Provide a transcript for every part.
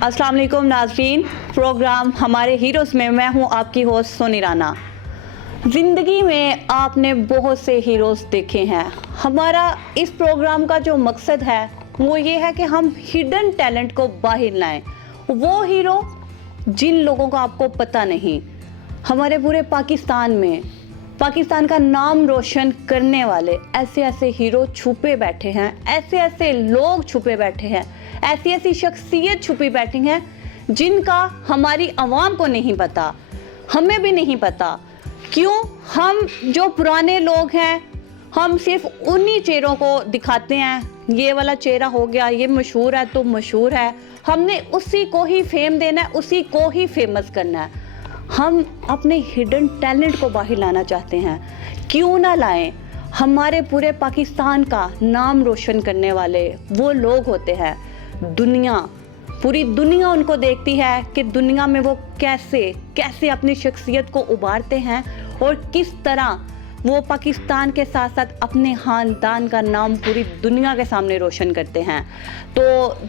अस्सलाम वालेकुम नाज़रीन, प्रोग्राम हमारे हीरोज़ में मैं हूं आपकी होस्ट सोनी राना। ज़िंदगी में आपने बहुत से हीरोज़ देखे हैं। हमारा इस प्रोग्राम का जो मकसद है वो ये है कि हम हिडन टैलेंट को बाहर लाएं। वो हीरो जिन लोगों का आपको पता नहीं, हमारे पूरे पाकिस्तान का नाम रोशन करने वाले ऐसे ऐसे हीरो छुपे बैठे हैं, ऐसे ऐसे लोग छुपे बैठे हैं, ऐसी ऐसी शख्सियत छुपी बैठी हैं जिनका हमारी आवाम को नहीं पता, हमें भी नहीं पता। क्यों? हम जो पुराने लोग हैं हम सिर्फ उन्हीं चेहरों को दिखाते हैं, ये वाला चेहरा हो गया, ये मशहूर है तो मशहूर है, हमने उसी को ही फेम देना है, उसी को ही फेमस करना है। हम अपने हिडन टैलेंट को बाहर लाना चाहते हैं, क्यों ना लाएं? हमारे पूरे पाकिस्तान का नाम रोशन करने वाले वो लोग होते हैं। पूरी दुनिया उनको देखती है कि दुनिया में वो कैसे अपनी शख्सियत को उभारते हैं और किस तरह वो पाकिस्तान के साथ साथ अपने ख़ानदान का नाम पूरी दुनिया के सामने रोशन करते हैं। तो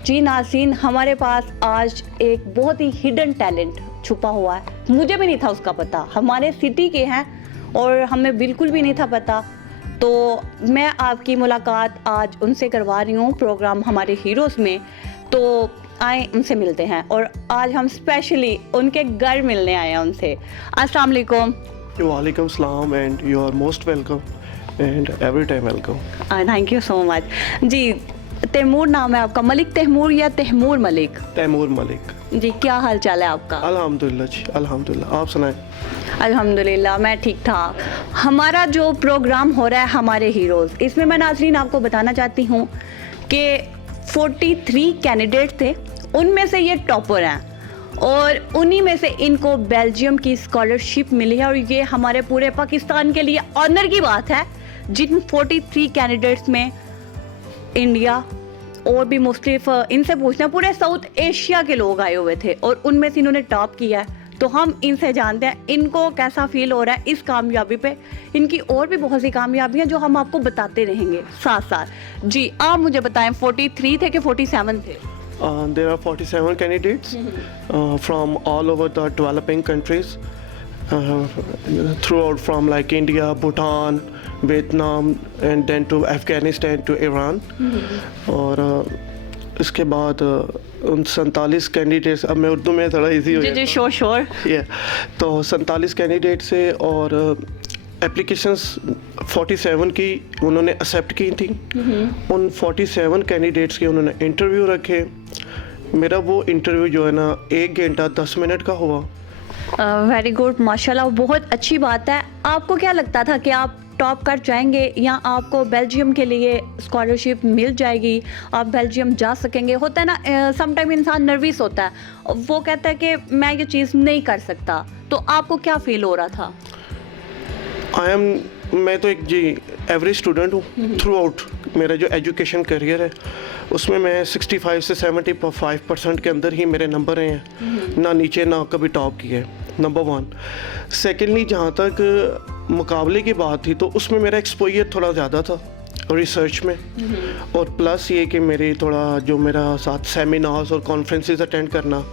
जी नाज़रीन, हमारे पास आज एक बहुत ही हिडन टैलेंट छुपा हुआ है, मुझे भी नहीं था उसका पता। हमारे सिटी के हैं और हमें बिल्कुल भी नहीं था पता। तो मैं आपकी मुलाकात आज उनसे करवा रही हूँ प्रोग्राम हमारे हीरोज़ में। तो आए उनसे मिलते हैं और आज हम स्पेशली उनके घर मिलने आए हैं उनसे। अस्सलाम वालेकुम। वालेकुम सलाम and you are most welcome and every time welcome. Thank you so much ji. Taimur नाम है आपका, मलिक तैमूर या तैमूर मलिक? तैमूर मलिक जी। क्या हाल चाल है आपका? अल्हम्दुलिल्लाह जी, अल्हम्दुलिल्लाह। आप सुनाएं? अल्हम्दुलिल्लाह मैं ठीक ठाक। हमारा जो प्रोग्राम हो रहा है हमारे हीरोज़, इसमें मैं नाज़रीन आपको बताना चाहती हूँ कि 43 कैंडिडेट थे, उनमें से ये टॉपर हैं और उन्हीं में से इनको बेल्जियम की स्कॉलरशिप मिली है। और ये हमारे पूरे पाकिस्तान के लिए ऑनर की बात है। जिन 43 कैंडिडेट्स में इंडिया और भी मुख्तलिफ, इनसे पूछना, पूरे साउथ एशिया के लोग आए हुए थे और उनमें से इन्होंने टॉप किया है। तो हम इनसे जानते हैं इनको कैसा फील हो रहा है इस कामयाबी पे। इनकी और भी बहुत सी कामयाबियां जो हम आपको बताते रहेंगे साथ साथ। जी आप मुझे बताएं, 43 थे कि 47 थे? There are 47 candidates from all over the developing countries throughout, from like India, Bhutan, Vietnam and then to Afghanistan to Iran. और इसके बाद उन 47 कैंडिडेट्स, अब मैं उर्दू में थोड़ा इजी हो जी श्योर। तो 47 कैंडिडेट से और एप्लीकेशंस 47 की उन्होंने एक्सेप्ट की थी। उन 47 कैंडिडेट्स के उन्होंने इंटरव्यू रखे। मेरा वो इंटरव्यू जो है ना 1 घंटा 10 मिनट का हुआ। वेरी गुड, माशाल्लाह, बहुत अच्छी बात है। आपको क्या लगता था कि आप टॉप कर जाएंगे या आपको बेल्जियम के लिए स्कॉलरशिप मिल जाएगी, आप बेल्जियम जा सकेंगे? होता है ना समटाइम इंसान नर्वस होता है, वो कहता है कि मैं ये चीज़ नहीं कर सकता। तो आपको क्या फील हो रहा था? मैं तो एक जी एवरेज स्टूडेंट हूँ। थ्रू आउट मेरा जो एजुकेशन करियर है उसमें मैं 65 से 75% के अंदर ही मेरे नंबर रहे हैं, ना नीचे ना कभी टॉप किए, नंबर 1। सेकेंडली, जहाँ तक मुकाबले की बात थी तो उसमें मेरा एक्सपोजर थोड़ा ज़्यादा था रिसर्च में, और प्लस ये कि मेरा साथ सेमिनार्स और कॉन्फ्रेंसेस अटेंड करना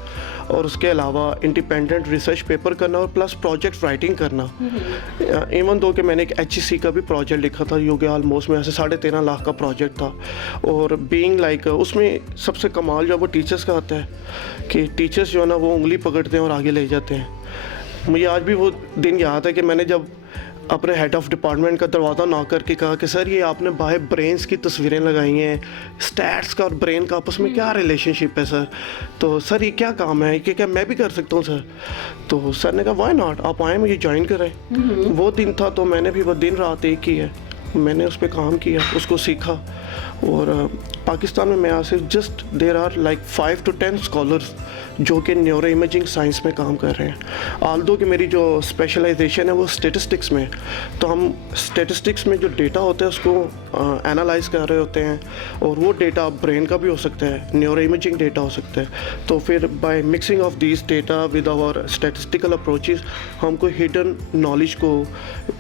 और उसके अलावा इंडिपेंडेंट रिसर्च पेपर करना और प्लस प्रोजेक्ट राइटिंग करना। इवन दो कि मैंने एक HEC का भी प्रोजेक्ट लिखा था, जो कि ऑलमोस्ट में ऐसे 13.5 लाख का प्रोजेक्ट था। और बीइंग लाइक उसमें सबसे कमाल जो वो टीचर्स का आता है कि टीचर्स जो है ना वो उंगली पकड़ते हैं और आगे ले जाते हैं। मुझे आज भी वो दिन याद है कि मैंने जब अपने हेड ऑफ डिपार्टमेंट का दरवाज़ा नॉक करके कहा कि सर ये आपने बाहर ब्रेन्स की तस्वीरें लगाई हैं, स्टैट्स का और ब्रेन का आपस में क्या रिलेशनशिप है सर? तो सर ये क्या काम है, कि क्या मैं भी कर सकता हूँ सर? तो सर ने कहा व्हाई नॉट, आप आए, मुझे ज्वाइन करें। वो दिन था तो मैंने भी वो दिन रात एक की है, मैंने उस पर काम किया, उसको सीखा। और पाकिस्तान में मैं यहाँ से just there are like 5 to 10 scholars जो कि न्यूरो इमेजिंग साइंस में काम कर रहे हैं। आल्दो कि मेरी जो स्पेशलाइजेशन है वो स्टेटिस्टिक्स में, तो हम स्टेटिस्टिक्स में जो डेटा होता है उसको एनालाइज कर रहे होते हैं, और वो डेटा ब्रेन का भी हो सकता है, न्यूरो इमेजिंग डेटा हो सकता है। तो फिर by mixing of this data with our statistical approaches हमको हिडन नॉलेज को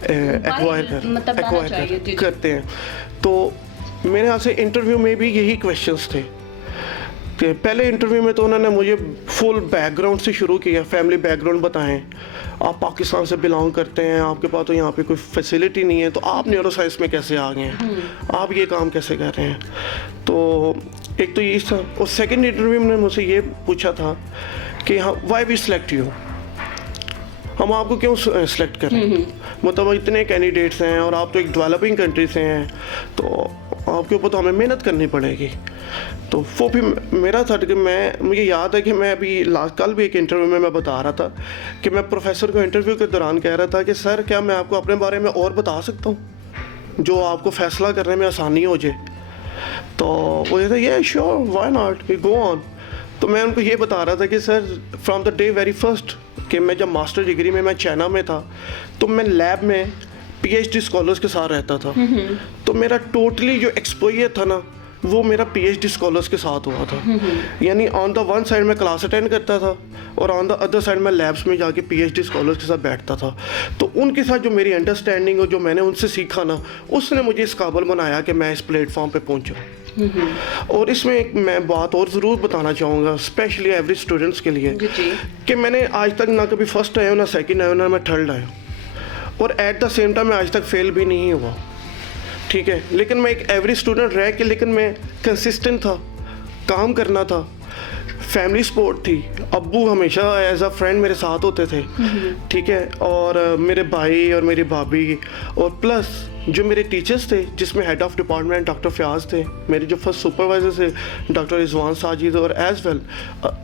एक्वायर करते हैं। तो मेरे यहाँ से इंटरव्यू में भी यही क्वेश्चंस थे कि पहले इंटरव्यू में तो उन्होंने मुझे फुल बैकग्राउंड से शुरू किया, फैमिली बैकग्राउंड बताएं, आप पाकिस्तान से बिलोंग करते हैं, आपके पास तो यहाँ पे कोई फैसिलिटी नहीं है, तो आप न्यूरो साइंस में कैसे आ गए हैं, आप ये काम कैसे कर रहे हैं। तो एक तो ये था, और सेकंड इंटरव्यू में मुझसे ये पूछा था कि हाँ वाई वी सिलेक्ट यू, हम आपको क्यों सिलेक्ट करें, मतलब इतने कैंडिडेट्स हैं और आप तो एक डेवलपिंग कंट्री से हैं, तो आपके ऊपर तो हमें मेहनत करनी पड़ेगी। तो वो भी मेरा था कि मुझे याद है कि मैं अभी कल भी एक इंटरव्यू में मैं बता रहा था कि मैं प्रोफेसर को इंटरव्यू के दौरान कह रहा था कि सर क्या मैं आपको अपने बारे में और बता सकता हूँ जो आपको फैसला करने में आसानी हो जाए। तो वो ये था ये sure why not go on. तो मैं उनको ये बता रहा था कि sir from the day very first कि मैं जब मास्टर डिग्री में मैं चाइना में था तो मैं लैब में पीएचडी स्कॉलर्स के साथ रहता था, तो मेरा टोटली जो एक्सपोजर था ना वो मेरा पीएचडी स्कॉलर्स के साथ हुआ था। यानी ऑन द वन साइड मैं क्लास अटेंड करता था और ऑन द अदर साइड मैं लैब्स में जाके पीएचडी स्कॉलर्स के साथ बैठता था। तो उनके साथ जो मेरी अंडरस्टैंडिंग और जो मैंने उनसे सीखा ना, उसने मुझे इस काबिल बनाया कि मैं इस प्लेटफॉर्म पे पहुंचा। और इसमें एक मैं बात और ज़रूर बताना चाहूँगा स्पेशली एवरेज स्टूडेंट्स के लिए कि मैंने आज तक ना कभी फर्स्ट आया, ना सेकंड आया, ना मैं थर्ड आया, और एट द सेम टाइम मैं आज तक फेल भी नहीं हुआ, ठीक है। लेकिन मैं एक एवरेज स्टूडेंट रह के लेकिन मैं कंसिस्टेंट था, काम करना था, फैमिली सपोर्ट थी, अब्बू हमेशा एज अ फ्रेंड मेरे साथ होते थे, ठीक है, और मेरे भाई और मेरी भाभी, और प्लस जो मेरे टीचर्स थे जिसमें head of department doctor Fayaz थे, मेरे जो फर्स्ट सुपरवाइजर थे डॉक्टर रिजवान साजिद, और एज वेल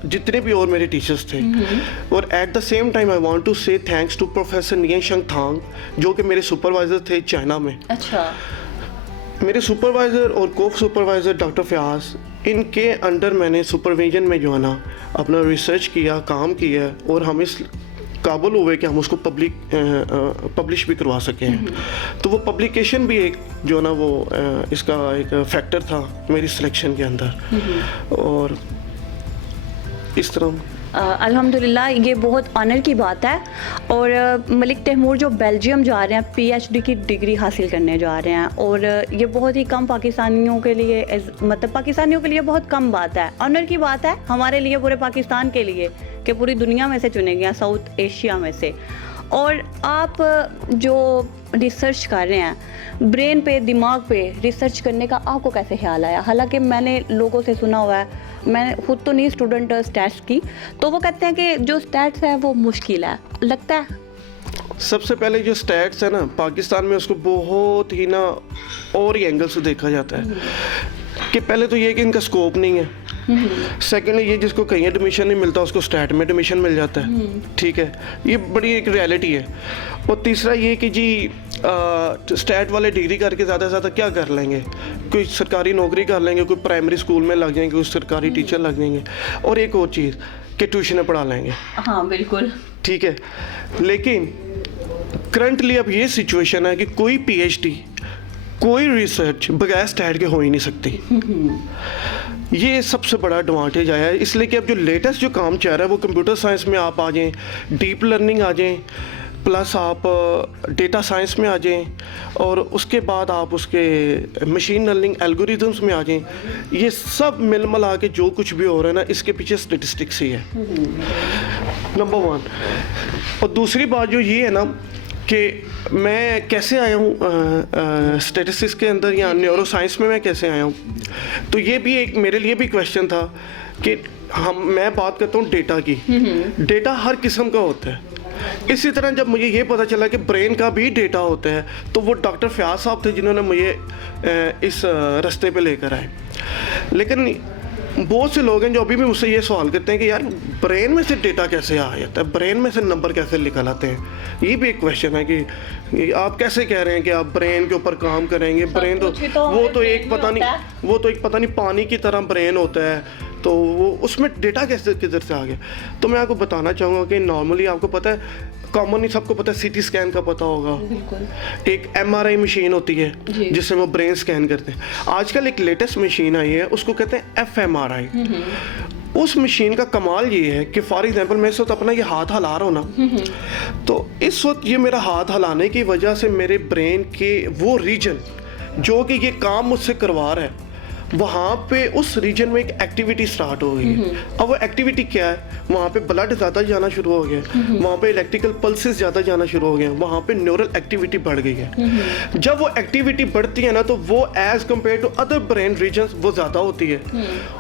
जितने भी और मेरे टीचर्स थे। और at the same time I want to say thanks to professor नियन शंग थांग जो कि मेरे सुपरवाइजर थे चाइना में। अच्छा। मेरे सुपरवाइज़र और को सुपरवाइज़र डॉक्टर फयाज, इनके अंडर मैंने सुपरविजन में जो है ना अपना रिसर्च किया, काम किया, और हम इस काबिल हुए कि हम उसको पब्लिश भी करवा सकें। तो वो पब्लिकेशन भी एक जो है ना वो इसका एक फैक्टर था मेरी सिलेक्शन के अंदर। और इस तरह अल्हम्दुलिल्लाह ये बहुत ऑनर की बात है। और मलिक तैमूर जो बेल्जियम जा रहे हैं पीएचडी की डिग्री हासिल करने जा रहे हैं, और ये बहुत ही कम पाकिस्तानियों के लिए मतलब पाकिस्तानियों के लिए बहुत कम बात है, ऑनर की बात है हमारे लिए, पूरे पाकिस्तान के लिए कि पूरी दुनिया में से चुने गए हैं, साउथ एशिया में से। और आप जो रिसर्च कर रहे हैं ब्रेन पे, दिमाग पे रिसर्च करने का आपको कैसे ख्याल आया? हालांकि मैंने लोगों से सुना हुआ है, मैंने खुद तो नहीं स्टूडेंट स्टैट्स की, तो वो कहते हैं कि जो स्टैट्स है वो मुश्किल है, लगता है। सबसे पहले जो स्टैट्स है ना पाकिस्तान में उसको बहुत ही ना और ही एंगल से देखा जाता है कि पहले तो ये कि इनका स्कोप नहीं है, सेकेंडली ये जिसको कहीं एडमिशन नहीं मिलता उसको स्टैट में एडमिशन मिल जाता है, ठीक है, ये बड़ी एक रियलिटी है। और तीसरा ये कि जी स्टैट वाले डिग्री करके ज़्यादा से ज़्यादा क्या कर लेंगे, कोई सरकारी नौकरी कर लेंगे, कोई प्राइमरी स्कूल में लग जाएंगे, कोई सरकारी टीचर लग जाएंगे, और एक और चीज़ कि ट्यूशनें पढ़ा लेंगे। हाँ बिल्कुल, ठीक है। लेकिन करंटली अब ये सिचुएशन है कि कोई पीएचडी, कोई रिसर्च बगैर स्टैट के हो ही नहीं सकती। ये सबसे बड़ा एडवांटेज आया है, इसलिए कि अब जो लेटेस्ट जो काम चल रहा है वो कंप्यूटर साइंस में आप आ जाएं, डीप लर्निंग आ जाएं, प्लस आप डेटा साइंस में आ जाएं, और उसके बाद आप उसके मशीन लर्निंग एल्गोरिथम्स में आ जाएं। ये सब मिल मिला के जो कुछ भी हो रहा है ना, इसके पीछे स्टेटिस्टिक्स ही है नंबर 1। और दूसरी बात जो ये है ना कि मैं कैसे आया हूँ स्टैटिस्टिक्स के अंदर या न्यूरो साइंस में मैं कैसे आया हूँ, तो ये भी एक मेरे लिए भी क्वेश्चन था कि मैं बात करता हूँ डेटा की, डेटा हर किस्म का होता है। इसी तरह जब मुझे ये पता चला कि ब्रेन का भी डेटा होता है, तो वो डॉक्टर फयाज साहब थे जिन्होंने मुझे इस रास्ते पे लेकर आए। लेकिन बहुत से लोग हैं जो अभी भी मुझसे ये सवाल करते हैं कि यार ब्रेन में से डेटा कैसे आ जाता है, ब्रेन में से नंबर कैसे निकल आते हैं। ये भी एक क्वेश्चन है कि आप कैसे कह रहे हैं कि आप ब्रेन के ऊपर काम करेंगे, ब्रेन तो वो तो एक पता नहीं पानी की तरह ब्रेन होता है, तो वो उसमें डेटा कैसे किधर से आ गया। तो मैं आपको बताना चाहूँगा कि नॉर्मली आपको पता है, कॉमनली सबको पता है, सीटी स्कैन का पता होगा, एक एमआरआई मशीन होती है जिससे वो ब्रेन स्कैन करते हैं। आजकल एक लेटेस्ट मशीन आई है, उसको कहते हैं एफएमआरआई। उस मशीन का कमाल ये है कि फॉर एग्जांपल मैं इस वक्त अपना ये हाथ हिला रहा हूँ ना, तो इस वक्त ये मेरा हाथ हिलाने की वजह से मेरे ब्रेन के वो रीजन जो कि ये काम मुझसे करवा रहा है, वहाँ पे उस रीजन में एक एक्टिविटी स्टार्ट हो गई है। अब वो एक्टिविटी क्या है, वहाँ पे ब्लड ज़्यादा जाना शुरू हो गया, वहाँ पे इलेक्ट्रिकल पल्सेस ज़्यादा जाना शुरू हो गए, वहाँ पे न्यूरल एक्टिविटी बढ़ गई है। जब वो एक्टिविटी बढ़ती है ना, तो वो as compare to other brain regions वो ज़्यादा होती है।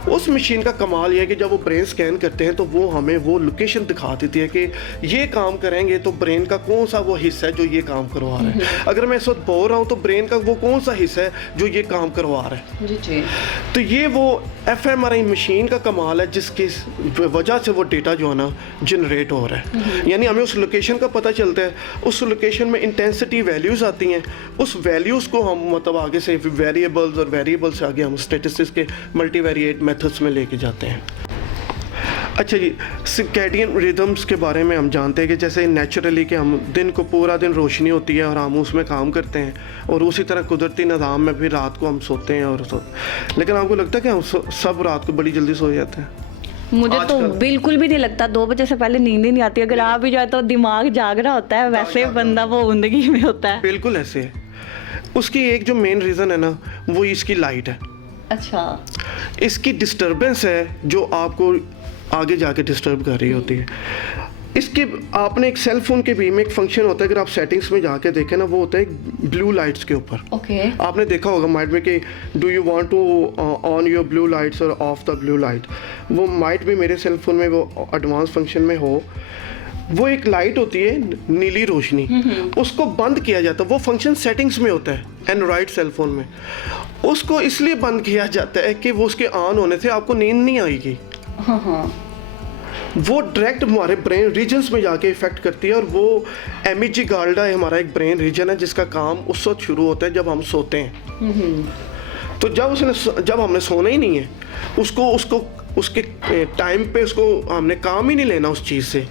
उस मशीन का कमाल ये है कि जब वो ब्रेन स्कैन करते हैं तो वो हमें वो लोकेशन दिखा देती है कि ये काम करेंगे तो ब्रेन का कौन सा वो हिस्सा है जो ये काम करवा रहा है। अगर मैं इस वक्त बोल रहा हूँ तो ब्रेन का वो कौन सा हिस्सा है जो ये काम करवा रहा है। जी जी। तो ये वो fMRI मशीन का कमाल है जिसकी वजह से वो डेटा जो है ना जनरेट हो रहा है। यानी हमें उस लोकेशन का पता चलता है, उस लोकेशन में इंटेंसिटी वैल्यूज़ आती हैं, उस वैल्यूज़ को हम मतलब आगे से वेरिएबल्स और वेरिएबल्स से आगे हम स्टैटिस्टिक्स के मल्टीवेरिएट मेथड्स में लेके जाते हैं। अच्छा जी, सर्कैडियन रिदम्स के बारे में हम जानते हैं कि जैसे नेचुरली कि हम दिन को पूरा दिन रोशनी होती है और हम उसमें काम करते हैं, और उसी तरह कुदरती निज़ाम में भी रात को हम सोते हैं और लेकिन आपको लगता है कि हम सब रात को बड़ी जल्दी सो जाते हैं? मुझे तो बिल्कुल भी नहीं लगता, 2 बजे से पहले नींद ही नहीं आती। अगर आ भी जाए तो दिमाग जाग रहा होता है, वैसे बंदा वो जिंदगी में होता है। बिल्कुल ऐसे है। उसकी एक जो मेन रीज़न है ना, वो इसकी लाइट है। अच्छा। इसकी डिस्टर्बेंस है जो आपको आगे जाके डिस्टर्ब कर रही होती है। इसके आपने एक सेल फोन के भी में एक फंक्शन होता है, अगर आप सेटिंग्स में जाके देखें ना, वो होता है ब्लू लाइट्स के ऊपर। ओके। आपने देखा होगा माइट में कि do you want to on your blue lights और ऑफ द ब्लू लाइट। वो माइट भी मेरे सेल फोन में वो एडवांस फंक्शन में हो। वो एक लाइट होती है नीली रोशनी, उसको बंद किया जाता है। वो फंक्शन सेटिंग्स में होता है एंड्रॉइड सेल फोन में। उसको इसलिए बंद किया जाता है कि वो उसके ऑन होने से आपको नींद नहीं आएगी। वो डायरेक्ट हमारे ब्रेन रीजन्स में जाके इफेक्ट करती है। और वो एमिजी गाल्डा है, हमारा एक ब्रेन रीजन है जिसका काम उस वक्त शुरू होता है जब हम सोते हैं। तो जब हमने सोना ही नहीं है, उसके टाइम पे उसको हमने काम ही नहीं लेना उस चीज़ से,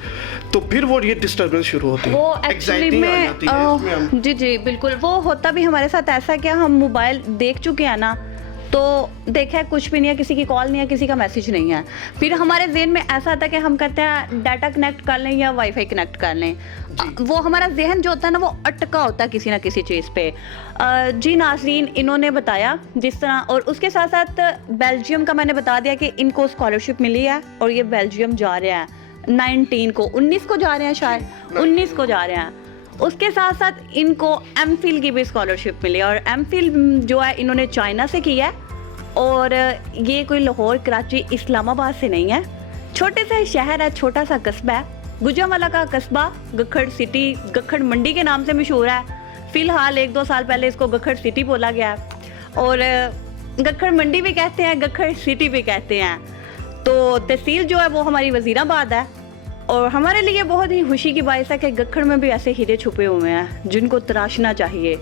तो फिर वो ये डिस्टर्बेंस शुरू होती है। वो एक्चुअली में जी जी बिल्कुल, वो होता भी हमारे साथ ऐसा कि हम मोबाइल देख चुके हैं ना, तो देखा है कुछ भी नहीं है, किसी की कॉल नहीं है, किसी का मैसेज नहीं है, फिर हमारे जहन में ऐसा आता है कि हम कहते हैं डाटा कनेक्ट कर लें या वाईफाई कनेक्ट कर लें। वो हमारा जहन जो होता है ना, वो अटका होता है किसी ना किसी चीज़ पे। जी नाज़रीन, इन्होंने बताया जिस तरह, और उसके साथ साथ बेल्जियम का मैंने बता दिया कि इनको स्कॉलरशिप मिली है और ये बेल्जियम जा रहे हैं 19 को जा रहे हैं, शायद 19 को जा रहे हैं। उसके साथ साथ इनको एमफिल की भी स्कॉलरशिप मिली, और एमफिल जो है इन्होंने चाइना से की है, और ये कोई लाहौर, कराची, इस्लामाबाद से नहीं है। छोटे से शहर है, छोटा सा कस्बा है, गुजरांवाला का कस्बा। गखड़ सिटी, गखड़ मंडी के नाम से मशहूर है। फ़िलहाल 1-2 साल पहले इसको गखड़ सिटी बोला गया है, और गखड़ मंडी भी कहते हैं, गखड़ सिटी भी कहते हैं। तो तहसील जो है वो हमारी वज़ीराबाद है, और हमारे लिए बहुत ही खुशी की बात है कि गखड़ में भी ऐसे हीरे छुपे हुए हैं जिनको तराशना चाहिए,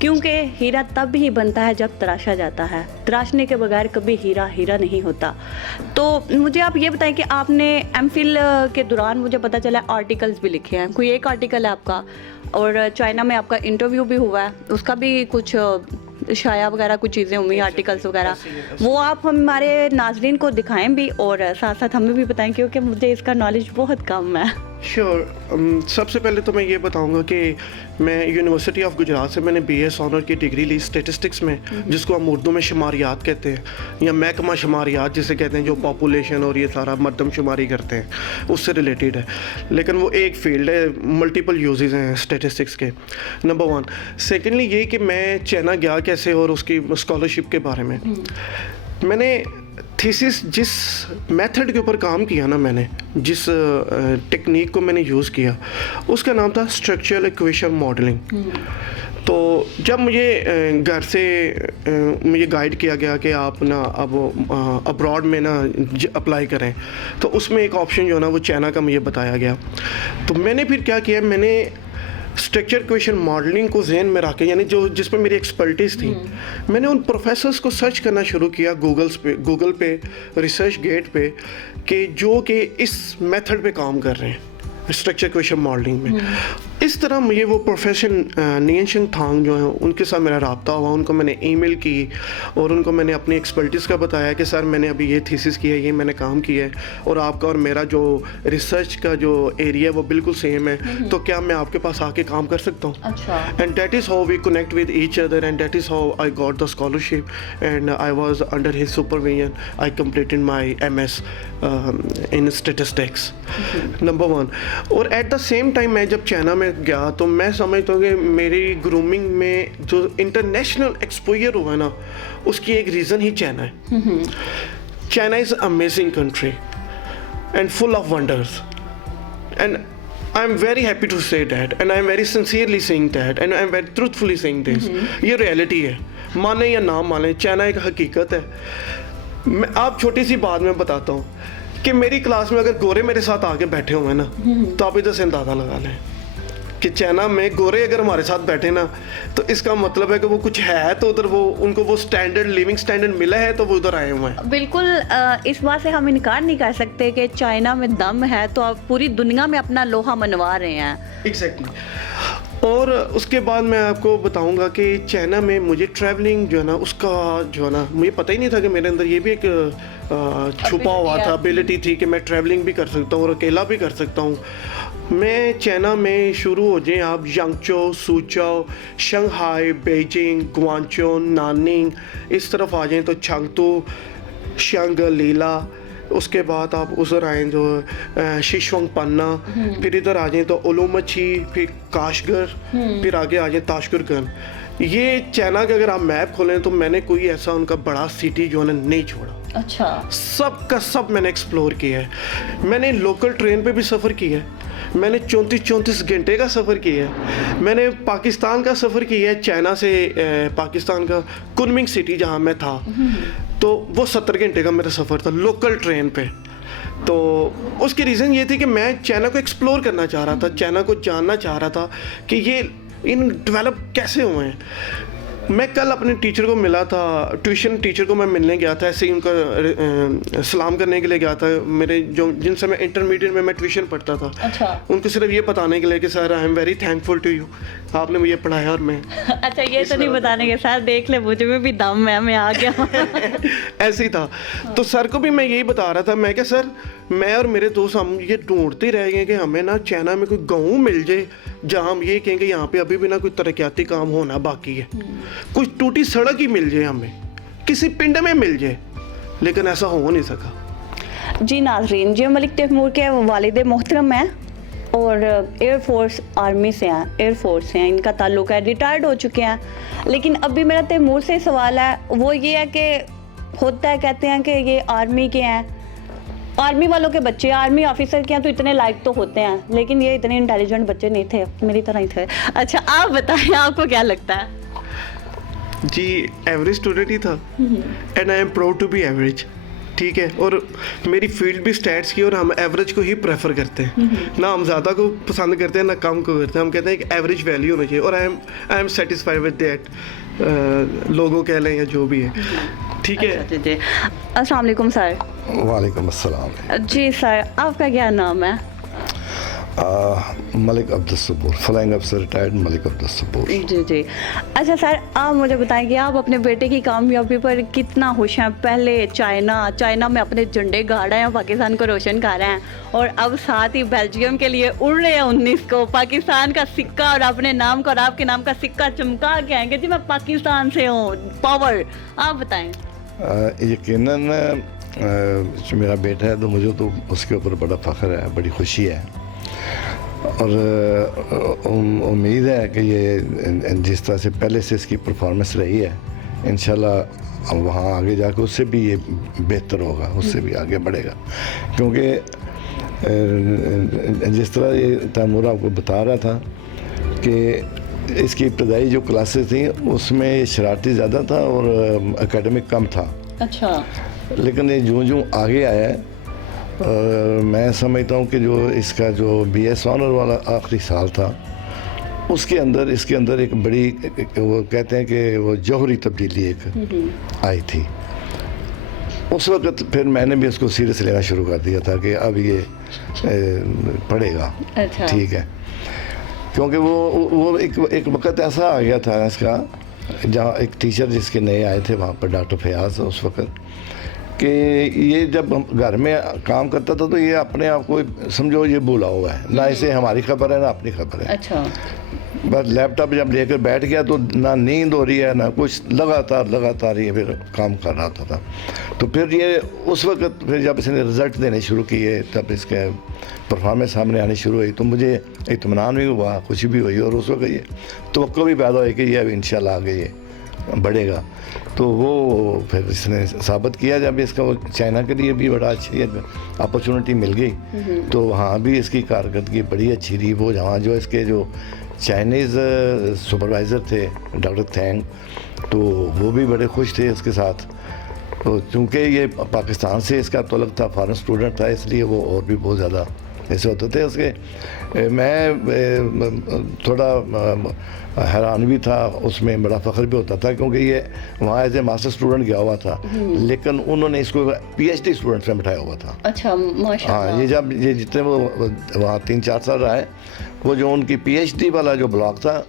क्योंकि हीरा तब ही बनता है जब तराशा जाता है। तराशने के बगैर कभी हीरा हीरा नहीं होता। तो मुझे आप ये बताएं कि आपने एमफिल के दौरान, मुझे पता चला आर्टिकल्स भी लिखे हैं, कोई एक आर्टिकल है आपका, और चाइना में आपका इंटरव्यू भी हुआ है, उसका भी कुछ शाया वगैरह कुछ चीज़ें हुई, आर्टिकल्स वगैरह, वो आप हमारे नाजरीन को दिखाएं भी, और साथ साथ हमें भी बताएं, क्योंकि मुझे इसका नॉलेज बहुत कम है। श्योर। सबसे पहले तो मैं ये बताऊंगा कि मैं यूनिवर्सिटी ऑफ गुजरात से मैंने BS ऑनर की डिग्री ली स्टेटिस्टिक्स में, जिसको हम उर्दू में शुमारियात कहते हैं, या महकमा शुमारियात जिसे कहते हैं, जो पॉपुलेशन और ये सारा मरदमशुमारी करते हैं, उससे रिलेटेड है। लेकिन वो एक फील्ड है, मल्टीपल यूजेस हैं स्टेटिस्टिक्स के, नंबर 1। सेकेंडली ये कि मैं चाइना गया कैसे और उसकी स्कॉलरशिप के बारे में। मैंने थीसिस जिस मेथड के ऊपर काम किया ना, मैंने जिस टेक्निक को मैंने यूज़ किया, उसका नाम था स्ट्रक्चरल इक्वेशन मॉडलिंग। तो जब मुझे घर से मुझे गाइड किया गया कि आप ना अब अब्रॉड में ना अप्लाई करें, तो उसमें एक ऑप्शन जो है ना वो चाइना का मुझे बताया गया। तो मैंने फिर क्या किया, मैंने स्ट्रक्चर इक्वेशन मॉडलिंग को जहन में रख के, यानी जो जिसमें मेरी एक्सपर्टीज़ थी, मैंने उन प्रोफेसर्स को सर्च करना शुरू किया गूगल पे, रिसर्च गेट पे, कि जो कि इस मेथड पे काम कर रहे हैं स्ट्रक्चर इक्वेशन मॉडलिंग में। इस तरह मुझे वो प्रोफेशन नियनशंग थांग जो है उनके साथ मेरा रब्ता हुआ, उनको मैंने ईमेल की और उनको मैंने अपनी एक्सपर्टीज़ का बताया कि सर मैंने अभी ये थीसिस किया है, ये मैंने काम किया है और आपका और मेरा जो रिसर्च का जो एरिया है वो बिल्कुल सेम है, तो क्या मैं आपके पास आके काम कर सकता हूँ? अच्छा। And that is how we connect with each other and that is how I got the scholarship and I was under his supervision I completed my MS in statistics, number 1। और एट द सेम टाइम मैं जब China में गया तो मैं समझता हूँ कि मेरी ग्रूमिंग में जो इंटरनेशनल एक्सपोजर हुआ ना उसकी एक रीज़न ही चाइना है। China is amazing country and full of wonders and I am very happy to say that and I am very sincerely saying that and I am very truthfully saying this। ये reality है, माने या ना माने, China एक हकीकत है। मैं आप छोटी सी बात में बताता हूँ कि मेरी क्लास में अगर गोरे मेरे साथ आके बैठे हुए हैं ना तो आप इधर से अंदाज़ा लगा लें कि चाइना में गोरे अगर हमारे साथ बैठे ना तो इसका मतलब है कि वो कुछ है, तो उधर वो उनको वो स्टैंडर्ड लिविंग स्टैंडर्ड मिला है तो वो उधर आए हुए हैं। बिल्कुल इस बात से हम इनकार नहीं कर सकते कि चाइना में दम है, तो आप पूरी दुनिया में अपना लोहा मनवा रहे हैं। एग्जैक्टली। और उसके बाद मैं आपको बताऊंगा कि चाइना में मुझे ट्रैवलिंग जो है ना उसका जो है ना मुझे पता ही नहीं था कि मेरे अंदर ये भी एक छुपा हुआ था, एबिलिटी थी कि मैं ट्रैवलिंग भी कर सकता हूँ और अकेला भी कर सकता हूँ। मैं चाइना में शुरू हो जाए आप यांगचो, सूचो, शंघाई, बीजिंग, ग्वांचो, नानिंग, इस तरफ आ जाएं तो चंगतू, शंगलीला, उसके बाद आप उधर आएँ जो शिशवंग पन्ना, फिर इधर आ जाएँ तो ओलोमची, फिर काशगर, फिर आगे आ जाएँ ताशकुरगन। ये चाइना का अगर आप मैप खोलें तो मैंने कोई ऐसा उनका बड़ा सिटी जो है नहीं छोड़ा। अच्छा। सब का सब मैंने एक्सप्लोर किया है। मैंने लोकल ट्रेन पे भी सफ़र किया है, मैंने 34 घंटे का सफ़र किया है, मैंने पाकिस्तान का सफ़र किया है, चाइना से पाकिस्तान का कुनमिंग सिटी जहाँ मैं था तो वो 70 घंटे का मेरा सफ़र था लोकल ट्रेन पे। तो उसकी रीज़न ये थी कि मैं चाइना को एक्सप्लोर करना चाह रहा था, चाइना को जानना चाह रहा था कि ये इन डेवलप कैसे हुए हैं। मैं कल अपने टीचर को मिला था, ट्यूशन टीचर को मैं मिलने गया था, ऐसे ही उनका सलाम करने के लिए गया था। मेरे जो जिनसे मैं इंटरमीडिएट में मैं ट्यूशन पढ़ता था, अच्छा। उनको सिर्फ ये बताने के लिए कि sir I am very thankful to you, आपने मुझे पढ़ाया और मैं अच्छा ये तो नहीं बताने के सर देख ले मुझे में भी दम है, मैं आ गया। ऐसे ही था। तो सर को भी मैं यही बता रहा था, मैं क्या सर मैं और मेरे दोस्त हम ये ढूंढते रह गए कि हमें ना चाइना में कोई गाँव मिल जाए जहाँ हम ये कहेंगे यहाँ पे अभी भी ना कोई तरक्याती काम होना बाकी है, कुछ टूटी सड़क ही मिल जाए, हमें किसी पिंड में मिल जाए, लेकिन ऐसा हो नहीं सका। जी नाजरीन, जी मलिक तैमूर के वालिद मोहतरम हैं और एयरफोर्स आर्मी से हैं, एयरफोर्स से हैं, इनका ताल्लुक है, रिटायर्ड हो चुके हैं। लेकिन अभी मेरा तैमूर से सवाल है, वो ये है कि होता है कहते हैं कि ये आर्मी के हैं, आर्मी वालों के बच्चे आर्मी ऑफिसर के हैं तो इतने लायक तो होते हैं, लेकिन ये इतने इंटेलिजेंट बच्चे नहीं थे, मेरी तरह ही थे। अच्छा आप बताएं आपको क्या लगता है? जी एवरेज स्टूडेंट ही था and I am proud to be average, ठीक है। और मेरी फील्ड भी स्टैट्स की और हम एवरेज को ही प्रेफर करते हैं, ना हम ज़्यादा को पसंद करते हैं ना कम को करते हैं। हम कहते हैं कि एवरेज वैल्यू होना चाहिए और I am satisfied with that, लोगों कह लें या जो भी है, ठीक है। अच्छा जी, अस्सलाम वालेकुम सर। वालेकुम अस्सलाम। जी सर, आपका क्या नाम है? मलिक अब्दुल सबूर, फ्लाइंग अफसर रिटायर्ड मलिक अब्दुल सबूर। जी जी। अच्छा सर, आप मुझे बताएं कि आप अपने बेटे की कामयाबी पर कितना खुश हैं? पहले चाइना में अपने झंडे गाड़ रहे हैं, पाकिस्तान को रोशन कर रहे हैं, और अब साथ ही बेल्जियम के लिए उड़ रहे हैं 19 को, पाकिस्तान का सिक्का और अपने नाम का और आपके नाम का सिक्का चमका के आएंगे जी मैं पाकिस्तान से हूँ, पावर। आप बताएं। यकीनन मेरा बेटा है तो मुझे तो उसके ऊपर बड़ा फ़ख्र है, बड़ी खुशी है और उम्मीद है कि ये जिस तरह से पहले से इसकी परफॉर्मेंस रही है इंशाल्लाह वहाँ आगे जाकर उससे भी ये बेहतर होगा, उससे भी आगे बढ़ेगा। क्योंकि जिस तरह ये तैमूर आपको बता रहा था कि इसकी इब्तदाई जो क्लासेस थी उसमें ये शरारती ज़्यादा था और एकेडमिक कम था। अच्छा। लेकिन ये जो आगे आया है मैं समझता हूँ कि जो इसका जो BS ऑनर वाला आखिरी साल था उसके अंदर इसके अंदर एक बड़ी वो कहते हैं कि वो जौहरी तब्दीली एक आई थी। उस वक्त फिर मैंने भी उसको सीरियस लेना शुरू कर दिया था कि अब ये पढ़ेगा। अच्छा। ठीक है। क्योंकि वो एक वक्त ऐसा आ गया था इसका, जहाँ एक टीचर जिसके नए आए थे वहाँ पर, डॉक्टर फयाज उस वक्त, कि ये जब हम घर में काम करता था तो ये अपने आप को समझो ये भूला हुआ है, ना इसे हमारी खबर है ना अपनी खबर है। अच्छा। बस लैपटॉप जब लेकर बैठ गया तो ना नींद हो रही है ना कुछ, लगातार ये फिर काम कर रहा था। तो फिर ये उस वक्त फिर जब इसने रिज़ल्ट देने शुरू किए, तब इसके परफॉर्मेंस सामने आनी शुरू हुई, तो मुझे इत्मीनान भी हुआ, खुशी भी हुई, और उस वक्त ये तवक्को भी पैदा हुई कि ये अब इंशाल्लाह आगे ये बढ़ेगा। तो वो फिर इसने साबित किया, जब इसका वो चाइना के लिए भी बड़ा अच्छी अपॉर्चुनिटी मिल गई, तो वहाँ भी इसकी कारकर्दगी बड़ी अच्छी रही। वो जहाँ जो इसके जो चाइनीज़ सुपरवाइज़र थे डॉक्टर थैंग, तो वो भी बड़े खुश थे इसके साथ। तो चूँकि ये पाकिस्तान से इसका तल्लुक़ था, फॉरेन स्टूडेंट था, इसलिए वो और भी बहुत ज़्यादा ऐसे होते थे उसके। मैं थोड़ा हैरान भी था, उसमें बड़ा फ़ख्र भी होता था, क्योंकि ये वहाँ एज ए मास्टर स्टूडेंट गया हुआ था, लेकिन उन्होंने इसको PhD स्टूडेंट में बिठाया हुआ था। अच्छा, माशाल्लाह। हाँ, ये जितने वो वहाँ 3-4 साल रहा है, वो जो उनकी PhD वाला जो ब्लॉक था,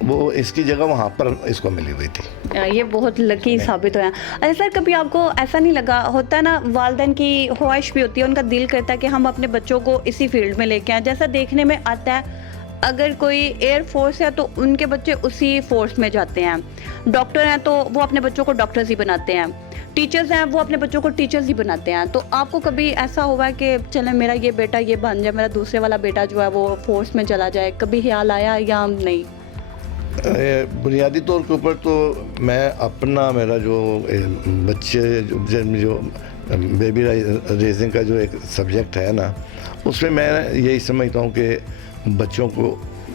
वो इसकी जगह वहाँ पर इसको मिली हुई थी। ये बहुत लकी साबित हुआ। अरे सर, कभी आपको ऐसा नहीं लगा, होता है ना, वालिदैन की ख्वाहिश भी होती है, उनका दिल करता है कि हम अपने बच्चों को इसी फील्ड में लेके आएँ। जैसा देखने में आता है, अगर कोई एयर फोर्स है तो उनके बच्चे उसी फोर्स में जाते हैं, डॉक्टर हैं तो वो अपने बच्चों को डॉक्टर्स ही बनाते हैं, टीचर्स हैं वो अपने बच्चों को टीचर्स ही बनाते हैं। तो आपको कभी ऐसा हुआ है कि चले मेरा ये बेटा ये बन जाए, मेरा दूसरे वाला बेटा जो है वो फोर्स में चला जाए, कभी ख्याल आया या नहीं? बुनियादी तौर के ऊपर तो मैं अपना, मेरा जो बच्चे जो बेबी रेजिंग का जो एक सब्जेक्ट है ना, उसमें मैं यही समझता हूँ कि बच्चों को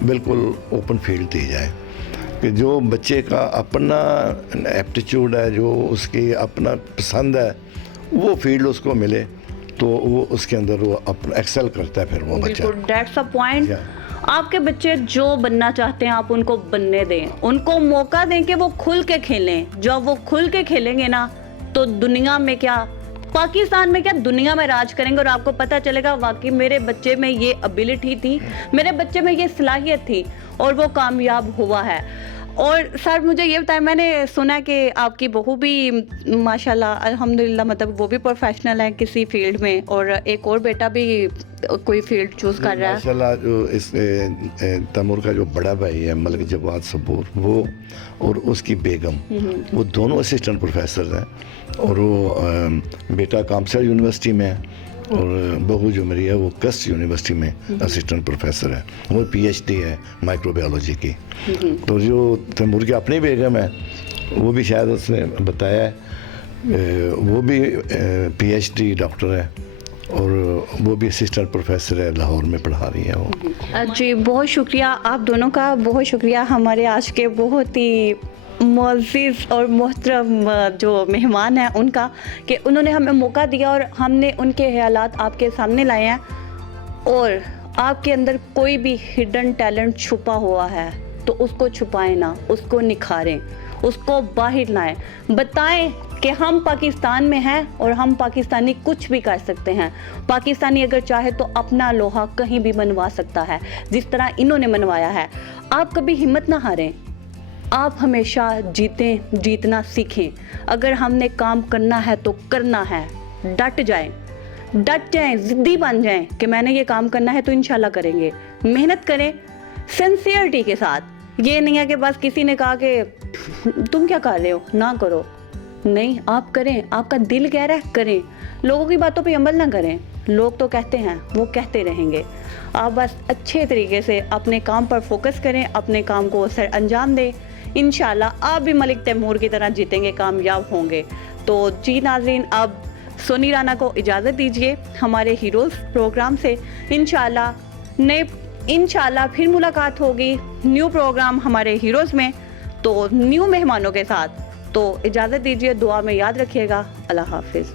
बिल्कुल ओपन फील्ड दी जाए, कि जो बच्चे का अपना एप्टीट्यूड है, जो उसकी अपना पसंद है, वो फील्ड उसको मिले, तो वो उसके अंदर वो अपना एक्सेल करता है फिर वो बच्चा। That's a point. आपके बच्चे जो बनना चाहते हैं आप उनको बनने दें, उनको मौका दें कि वो खुल के खेलें। जब वो खुल के खेलेंगे ना, तो दुनिया में क्या, पाकिस्तान में क्या, दुनिया में राज करेंगे। और आपको पता चलेगा वाकई मेरे बच्चे में ये एबिलिटी थी, मेरे बच्चे में ये सलाहियत थी, और वो कामयाब हुआ है। और सर मुझे ये बताएं, मैंने सुना कि आपकी बहू भी माशाल्लाह अल्हम्दुलिल्लाह, मतलब वो भी प्रोफेशनल है किसी फील्ड में, और एक और बेटा भी कोई फील्ड चूज कर रहा है माशाल्लाह। जो इस तैमूर का जो बड़ा भाई है मलिक जवाद सबूर, वो और उसकी बेगम, वो दोनों असिस्टेंट प्रोफेसर हैं, और वो बेटा कामसर यूनिवर्सिटी में है, और बहू जो मेरी है वो कस्ट यूनिवर्सिटी में असिस्टेंट प्रोफेसर है, वो PhD है माइक्रोबायोलॉजी की। तो जो तैमूर की अपनी बेगम है, वो भी शायद उसने बताया है, वो भी PhD डॉक्टर है, और वो भी असिस्टेंट प्रोफेसर है, लाहौर में पढ़ा रही है वो। जी बहुत शुक्रिया आप दोनों का, बहुत शुक्रिया हमारे आज के बहुत ही मुअज़्ज़िज़ और मोहतरम जो मेहमान हैं उनका, कि उन्होंने हमें मौका दिया और हमने उनके ख्यालात आपके सामने लाए हैं। और आपके अंदर कोई भी हिडन टैलेंट छुपा हुआ है तो उसको छुपाएं ना, उसको निखारें, उसको बाहर लाएं, बताएं कि हम पाकिस्तान में हैं और हम पाकिस्तानी कुछ भी कर सकते हैं। पाकिस्तानी अगर चाहे तो अपना लोहा कहीं भी मनवा सकता है, जिस तरह इन्होंने मनवाया है। आप कभी हिम्मत ना हारें, आप हमेशा जीतें, जीतना सीखें। अगर हमने काम करना है तो करना है, डट जाएं, ज़िद्दी बन जाएं कि मैंने ये काम करना है तो इंशाल्लाह करेंगे। मेहनत करें सिंसियरिटी के साथ। ये नहीं है कि बस किसी ने कहा कि तुम क्या कर रहे हो, ना करो। नहीं, आप करें, आपका दिल कह रहा है करें। लोगों की बातों पे अमल ना करें, लोग तो कहते हैं, वो कहते रहेंगे। आप बस अच्छे तरीके से अपने काम पर फोकस करें, अपने काम को सर अंजाम दें। इंशाल्लाह आप भी मलिक तैमूर की तरह जीतेंगे, कामयाब होंगे। तो जी नाज़रीन, अब सोनी राना को इजाज़त दीजिए हमारे हीरोज़ प्रोग्राम से। इंशाल्लाह फिर मुलाकात होगी न्यू प्रोग्राम हमारे हीरोज़ में, तो न्यू मेहमानों के साथ। तो इजाज़त दीजिए, दुआ में याद रखिएगा। अल्लाह हाफिज़।